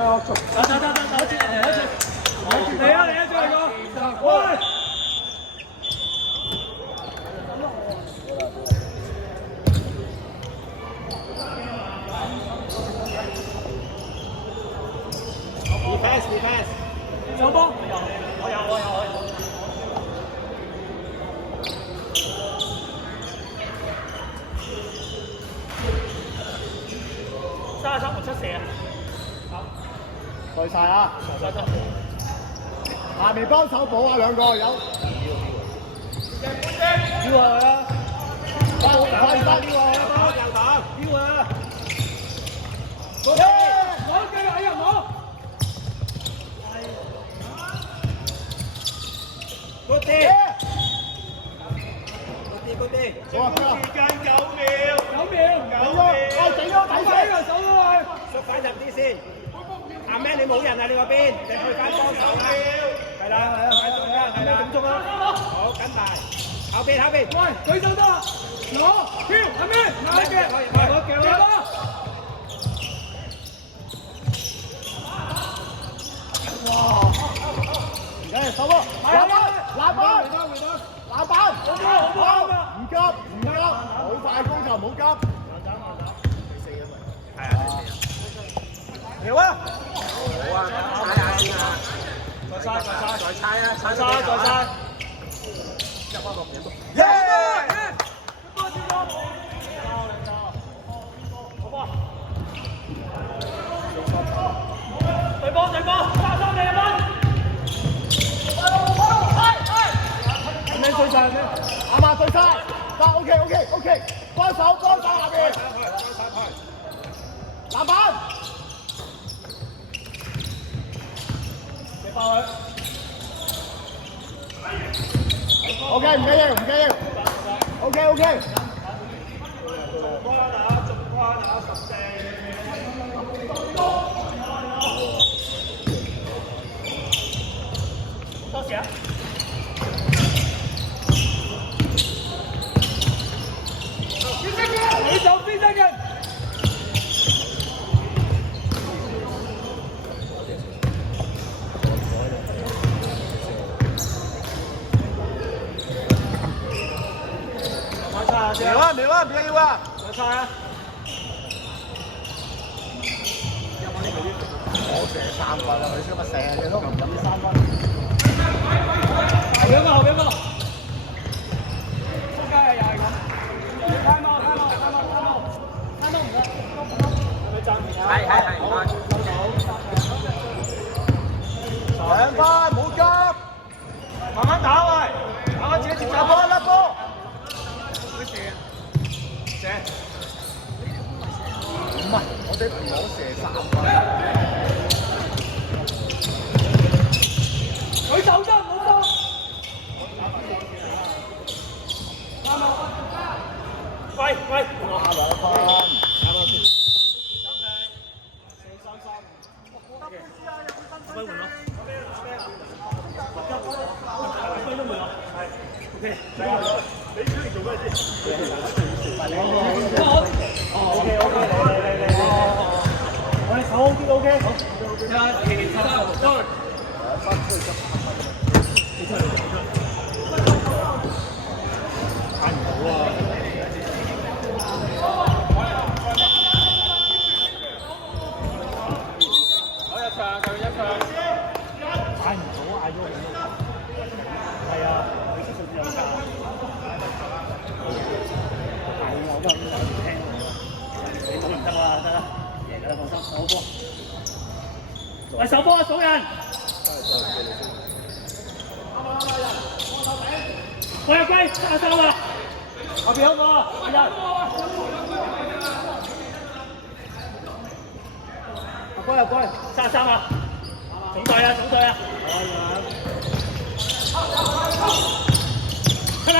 嚟啊嚟啊，再嚟個，喂！手波，我有。33號出射啊！對晒啊！下面幫手補啊，兩個有。要啊！快啲喎！要啊！嗰啲，攞繼續入攞。嗰啲，時間9秒，整咗睇死個手都係，縮翻入啲先。阿 Man 你冇人啊，你嗰邊，你去翻幫手啦。係啦，係啦，點中啊？好，緊埋，後邊，喂，舉手得啦，攞，跳，阿 Man，買嘅，我叫啦。哇！而家係手咯，籃板，唔急，好快攻就唔好急。係啊，條啊！好啊，踩下先啊！再猜啊！入翻個片度。耶！對波，33你啊！咩對晒咩？啱啊，對晒，得 OK， 幫手下邊，籃板，你爆佢 ，OK， 唔緊要，OK， 關啊14，多謝啊！你走先得嘅。秒啊，唔緊要啊。再猜啊！我射3分啦，你先咪射嘢咯，唔入3分。後邊個。出街啊，又係咁。睇冇，唔得。係咪暫停啊？係，唔該。2分，冇急，慢慢打喂，打自己接球波，甩波。射，唔係，我哋唔好射3分。佢走得唔好多。喂，我下2分。啱啱先。4-3-3。分換咯。分都換咯。係。OK。你出嚟做咩先？OK， 我哋手 OK， 好。其他2分推執。睇唔到啊！我入場，就入場。睇唔到嗌咗你。係啊，你識數字有差。我都唔聽，你數唔得啊，得啦，贏㗎啦，放心，好波。喂，手波啊，數人。喂，阿龜，33啊，後邊有個人。阿龜，33啊，總隊啊。出啦！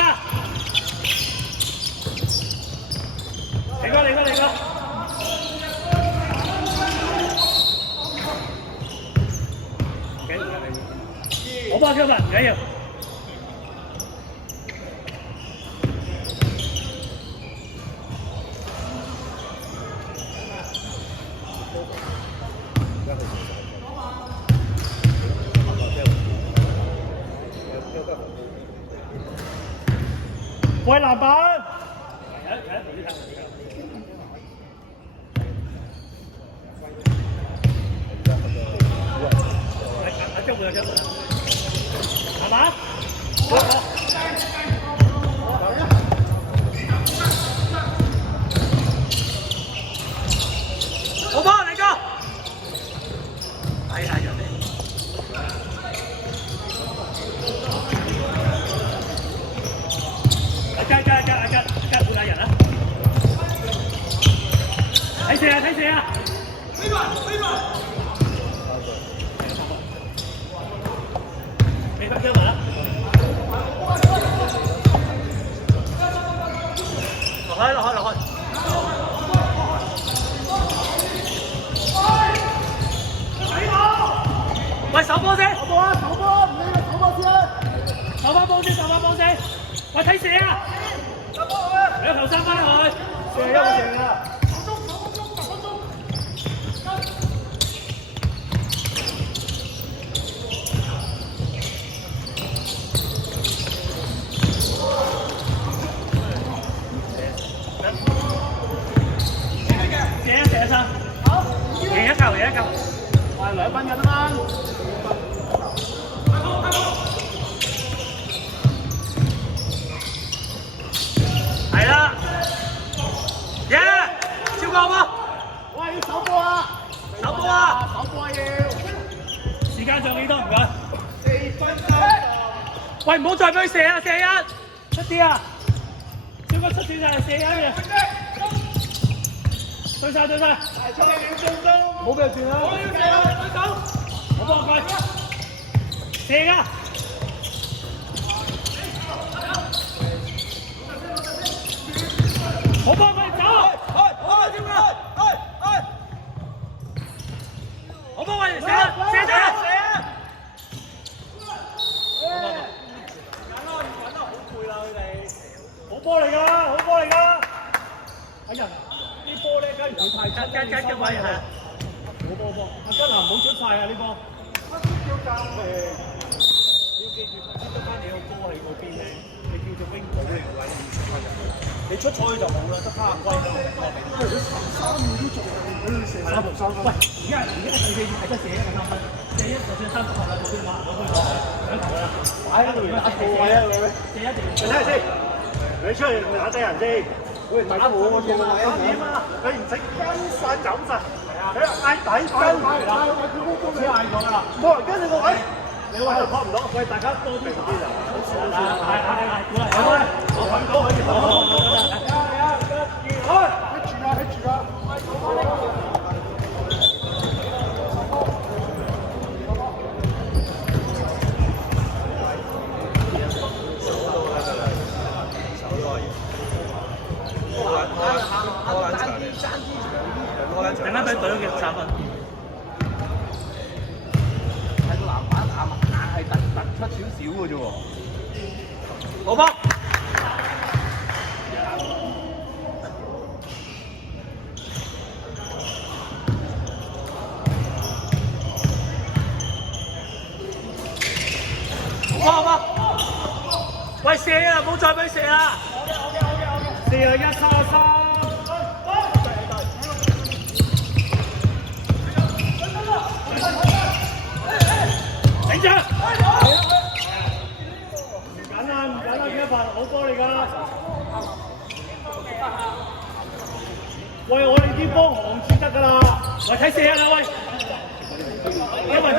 嚟個！我幫佢唔緊要。喂籃板。係嘛？好波嚟個，睇下人哋。加換下人啊！睇射啊！飛埋！俾翻張埋啦！落開！喂，手波先！手波，唔理手波先！手翻波先！喂，睇射啊！你球3分佢，射啊！射上，贏一球，我係2分嘅啫嘛。係啦，耶！超過嗎？喂，要手波啊！要！時間上幾多？唔該。4分3。喂，唔好再俾佢射啊！出啲啊！超過出線就係射啊！對晒！冇俾佢轉啦！我幫佢射啊！我幫佢走！我幫佢射！好波嚟㗎！哎呀！啲波咧，梗係唔會太出，跟位係啊！冇波，阿根南唔好出晒啊！呢波要教你要記住，得翻你個波喺嗰邊咧，你叫做 wing 嗰啲位你出賽就冇啦，得翻歸啦。佢3秒都做，佢射3分。喂，而家你記住係得射1個3分，射1就算3分啦，嗰邊話攞去兩球啦，擺喺度打錯位啊！射1定睇下先，你出嚟打低人先。喂，打我個點啊！你唔使跟晒走晒，佢嗌底跟，佢嗌咗㗎啦。冇人跟你個位，你話又撲唔到。喂，大家多啲啲啊！係，鼓勵，我睇到佢哋。喺住啊！陣間俾隊咗幾3分。睇個籃板硬係突出少少嘅啫喎。好波！好波！喂，射啊！唔好再俾射啦！射啊！1-3。頂住！唔緊啦，幾多分？好波嚟㗎！喂，我哋啲波行先得㗎啦！喂，睇射啊啦，喂！因為佢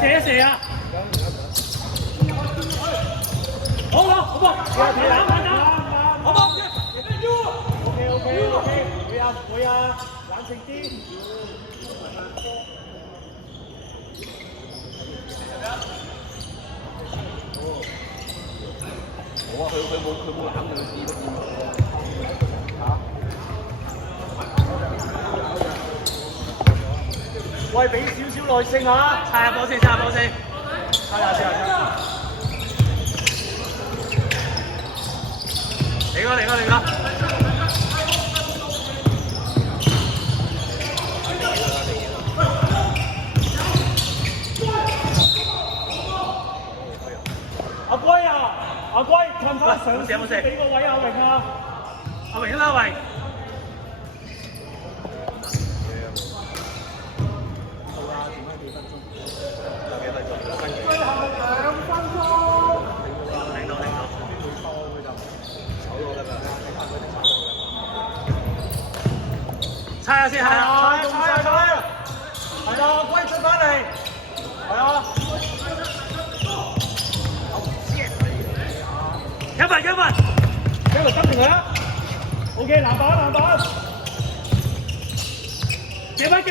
射一射啊！好波！好波！OK，會啊，冷靜啲。冇啊，佢冇攬住佢試過嚇。喂，俾少少耐性啊！擦下波先。嚟啦！阿龜，近翻上試俾個位阿榮啊！阿榮啦，阿榮。最後2分鐘。停到。猜下先係啊！猜！係啊，龜出翻嚟。係啊。一分，得定佢啦。OK， 籃板。夾翻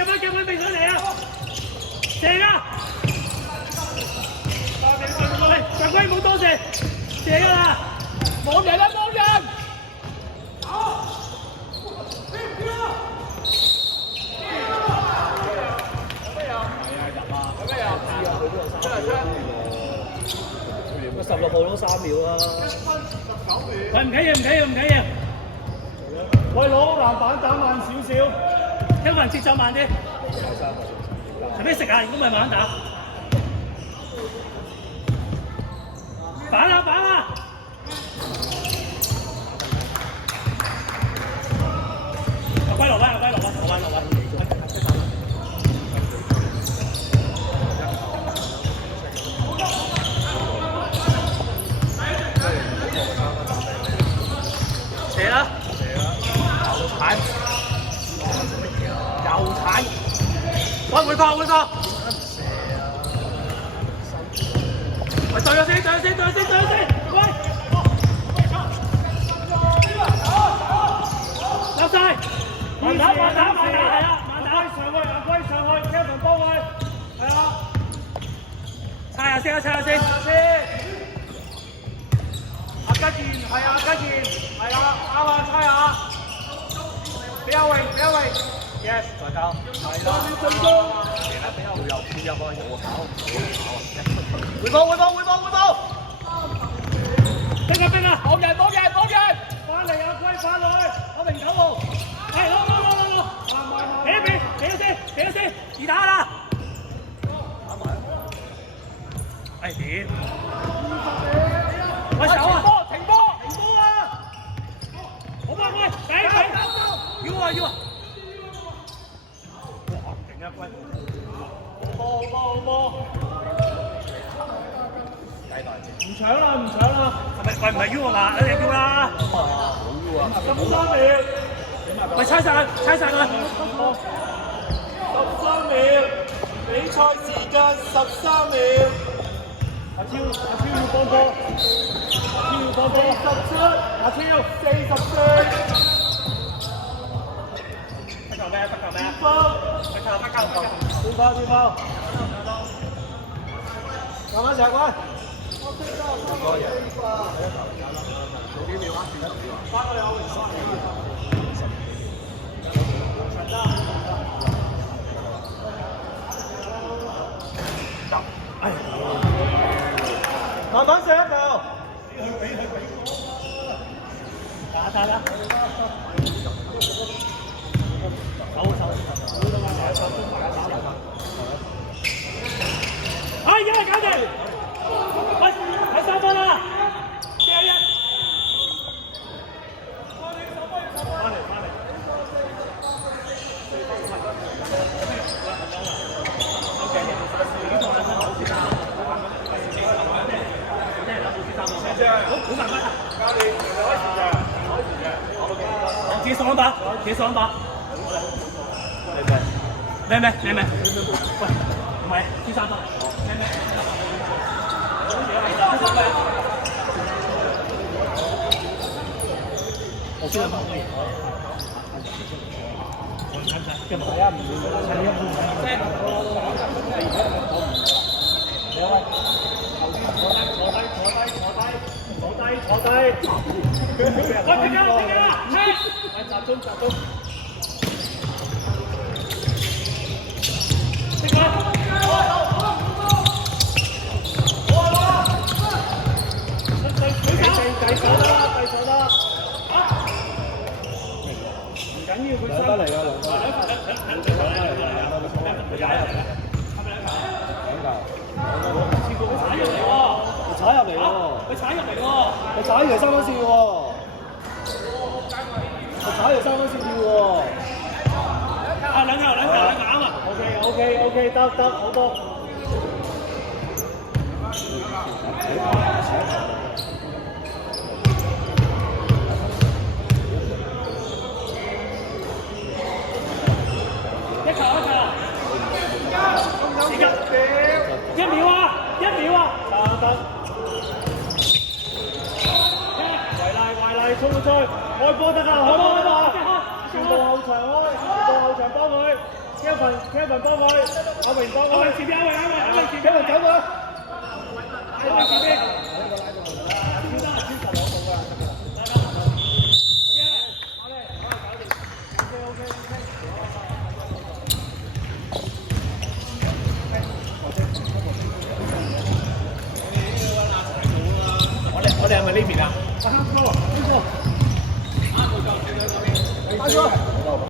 俾上嚟啊！射啊！喂，上龜冇多謝，射啦！望人！16步都3秒啦。喂，唔緊要。喂，攞籃板打慢少少，一個人節奏慢啲。使咩食啊？如果唔係慢慢打。板啦！歸落位。射啦！又鏟！喂，會放！喂，對咗先！喂！落晒！慢打，係啊！慢打！龜上去 ，Kevin 幫佢，係啊！猜下先！阿吉健，係啊，啱啊，猜下。俾阿榮 ，yes， 再交，係啦，進攻，其他俾阿會入開，我跑，回報，逼啊，冇人，翻嚟阿龜翻去，我明9號，係攞，俾咗先，二打啦，係點？喂，手啊！停波啊！好快，要啊！勁啊，龜！波！唔搶啦！係咪 U 啊？你哋 U 啦！13秒，喂，猜晒佢！13秒，比賽時間13秒。阿超要幫波，47，阿超44。得球咩？邊鋒，慢慢上關。慢慢上一球。打啦！哎呀，搞掂！喂，係3分啦！好慢慢啊！自己上把。咩？喂，唔係，3分。咩？我先幫你。嘅唔係啊，唔坐低。喂，停啊！集中。計數得。唔緊要，佢收得嚟㗎，踩入嚟喎！踩入嚟喎，你踩完三分線喎，你踩完三分線跳喎。啊兩球啊 OK， 得，好多。一球，時間1秒啊，得。懷麗衝開波得啊，開波！全部後場開，幫佢 ，Kevin 幫佢，阿榮幫佢，阿榮前邊，Kevin 走佢，阿榮前邊。我哋係咪呢邊啊？